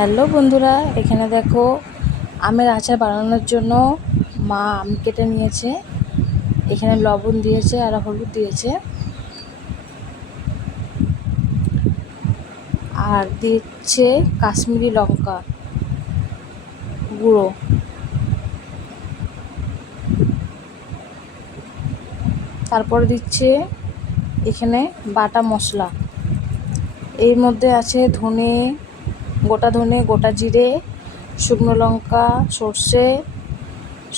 Hello বন্ধুরা, এখানে দেখো আমের আচার বানানোর জন্য মা আম কেটে নিয়েছে। এখানে লবণ দিয়েছে আর হলুদ দিয়েছে, আর দিচ্ছে কাশ্মীরি লঙ্কা গুঁড়ো। তারপরে দিচ্ছে এখানে বাটা মশলা। এর মধ্যে আছে ধনে, গোটা জিরে, শুকনো লঙ্কা, সর্ষে,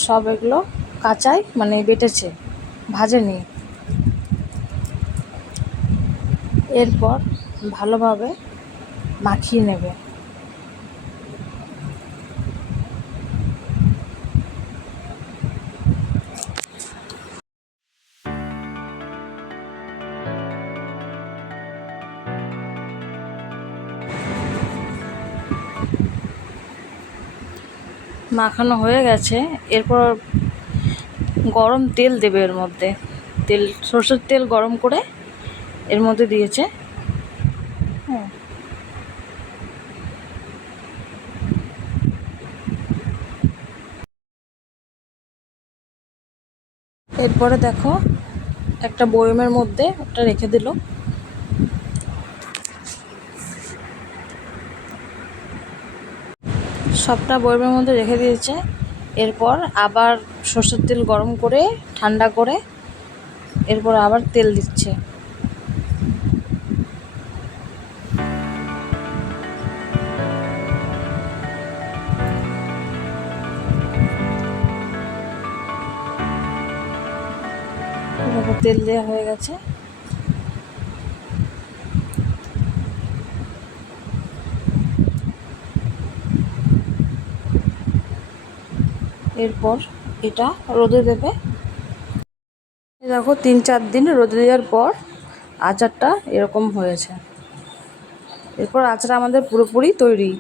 সব এগুলো কাঁচাই মানে বেটেছে, ভাজেনি। এরপর ভালোভাবে মাখিয়ে নেবে। মাখানো হয়ে গেছে। এরপর গরম তেল দেবে এর মধ্যে। সরষের তেল গরম করে এর মধ্যে দিয়েছে। হ্যাঁ, এরপরে দেখো একটা বয়মের মধ্যে ওটা রেখে দিল। সবটা বয়মের মধ্যে রেখে দিয়েছে। এরপর আবার সরষের তেল গরম করে ঠান্ডা করে এরপর আবার তেল দিচ্ছে। দেখো তেল দেওয়া হয়ে গেছে। এরপর এটা রোদে দেবে। দেখো 3-4 দিন রোদে দেওয়ার পর আচারটা এরকম হয়েছে। এরপর আচার আমাদের পুরোপুরি তৈরি।